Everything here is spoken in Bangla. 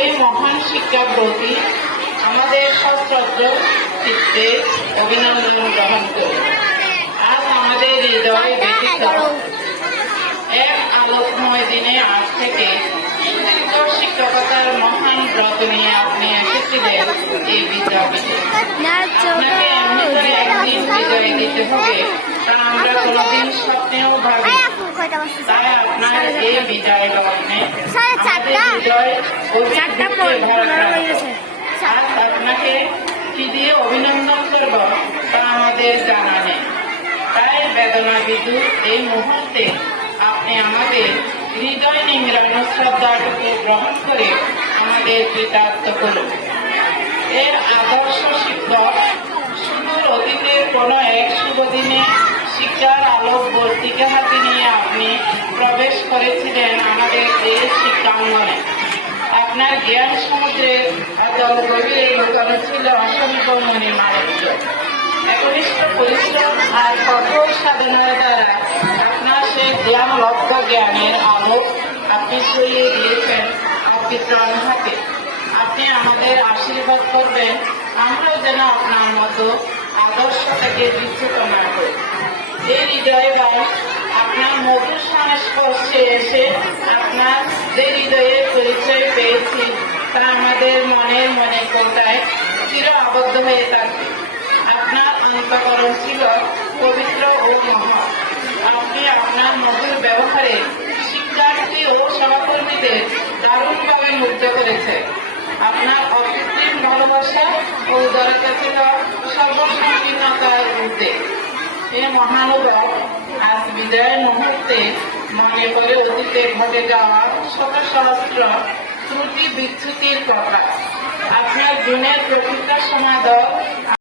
এই মহান শিক্ষাব্রতী আমাদের সশ্রদ্ধ চিত্তে অভিনন্দন গ্রহণ করি। আজ আমাদের হৃদয়ে ব্যতীত এক আলোকময় দিনে আজ থেকে শিক্ষকতার মহান ব্রত নিয়ে আপনি এসেছিলেন এই বিদ্যাপীঠে। আপনাকে এমনি একদিন বিজয় দিতে হবে, তা আমরা কোনোদিন তাই আপনার এই বিজয় লগ্নে আজ আপনাকে কি দিয়ে অভিনন্দন করব তা আমাদের জানা নেই তাই বেদনা এই মুহূর্তে আপনি আমাদের হৃদয় নিংড়ানো শ্রদ্ধাটুকু গ্রহণ করে আমাদের কৃতার্থ করুন এর আদর্শ শিক্ষক সুদূর অতীতের কোনো আলোক বর্তিকে হাতে নিয়ে আপনি প্রবেশ করেছিলেন আমাদের এই শিক্ষাঙ্গনে। আপনার জ্ঞান সমুদ্রের অতল গভীরে লুকানো ছিল অসংখ্য মানব্য একনিষ্ঠ পরিশ্রম আর কঠোর সাধনার দ্বারা আপনার সেই জ্ঞান লক্ষ্য জ্ঞানের আলো আপনি ছড়িয়ে দিয়েছেন অবিত্রাণ হাতে আপনি আমাদের আশীর্বাদ করবেন, আমরাও যেন আপনার মতো আদর্শ থেকে বিচ্যুত না করি এই হৃদয় বাই আপনার মধুর সংস্পর্শে এসে আপনার যে হৃদয়ে পরিচয় পেয়েছি। তা আমাদের মনের মনে কোটায় চির আবদ্ধ হয়ে থাকবে। আপনার অন্তকরণ ছিল পবিত্র ও মহা আপনি আপনার মধুর ব্যবহারে শিক্ষার্থী ও সহকর্মীদের দারুণভাবে মুগ্ধ করেছে। আপনার অকৃত্রিম ভালোবাসা ও উদারতা ছিল মহানুভব আজ বিদায়ের মুহূর্তে মনে করে অতীতে ঘটে যাওয়া শত সহস্র ত্রুটি বিচ্যুতির কথা। আপনার গুণের প্রকৃত সমাদর